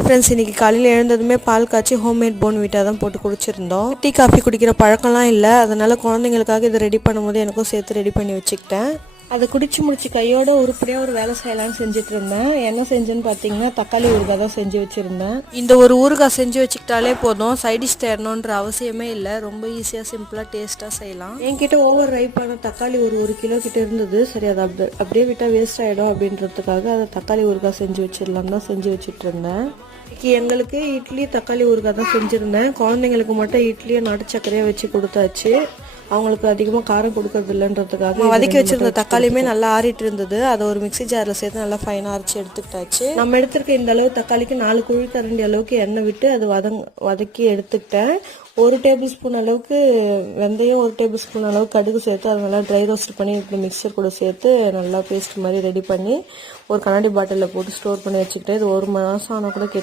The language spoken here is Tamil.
ஃப்ரெண்ட்ஸ், இன்றைக்கி காலையில் எழுந்ததுமே பால் காய்ச்சி ஹோம்மேட் போன்விட்டா தான் போட்டு குடிச்சிருந்தோம். டீ காஃபி குடிக்கிற பழக்கம்லாம் இல்லை, அதனால் குழந்தைங்களுக்காக இதை ரெடி பண்ணும்போது எனக்கும் சேர்த்து ரெடி பண்ணி வச்சுக்கிட்டேன். அதை குடிச்சு முடிச்சு கையோட உருப்படியாக ஒரு வேலை செய்யலாம்னு செஞ்சுட்டு இருந்தேன். என்ன செஞ்சேன்னு பார்த்தீங்கன்னா தக்காளி ஊறுகாய் தான் செஞ்சு வச்சுருந்தேன். இந்த ஒரு ஊறுகாய் செஞ்சு வச்சுக்கிட்டாலே போதும், சைடிஷ் தேடணுன்ற அவசியமே இல்லை. ரொம்ப ஈஸியாக சிம்பிளாக டேஸ்ட்டாக செய்யலாம். என்கிட்ட ஓவர் ரைப்பான தக்காளி ஒரு கிலோ கிட்ட இருந்தது. சரி, அதை அப்படியே விட்டால் வேஸ்ட் ஆகிடும் அப்படின்றதுக்காக அதை தக்காளி ஊறுகாய் செஞ்சு வச்சிடலாம் தான் செஞ்சு வச்சுட்டு இருந்தேன். எங்களுக்கு இட்லி தக்காளி ஊறுகாய் தான் செஞ்சுருந்தேன். குழந்தைங்களுக்கு மட்டும் இட்லியை நாட்டு சர்க்கரையாக வச்சு கொடுத்தாச்சு. அவங்களுக்கு அதிகமாக காரம் கொடுக்கறது இல்லைன்றதுக்காக வதக்கி வச்சிருந்த தக்காளியுமே நல்லா ஆறிட்டு இருந்தது. அதை ஒரு மிக்சி ஜாரில் சேர்த்து நல்லா ஃபைனாக அரைச்சி எடுத்துக்கிட்டாச்சு. நம்ம எடுத்துருக்க இந்த அளவு தக்காளிக்கு 4 குழி கரண்டி அளவுக்கு எண்ணெய் விட்டு அது வதக்கி எடுத்துக்கிட்டேன். 1 டேபிள் ஸ்பூன் அளவுக்கு வெந்தயம், 1 டேபிள் ஸ்பூன் அளவுக்கு கடுகு சேர்த்து அதை நல்லா ட்ரை ரோஸ்ட் பண்ணி இப்படி மிக்சர் கூட சேர்த்து நல்லா பேஸ்ட் மாதிரி ரெடி பண்ணி ஒரு கண்ணாடி பாட்டிலில் போட்டு ஸ்டோர் பண்ணி வச்சுக்கிட்டேன். இது 1 மாதம் ஆனால் கூட கெட்டு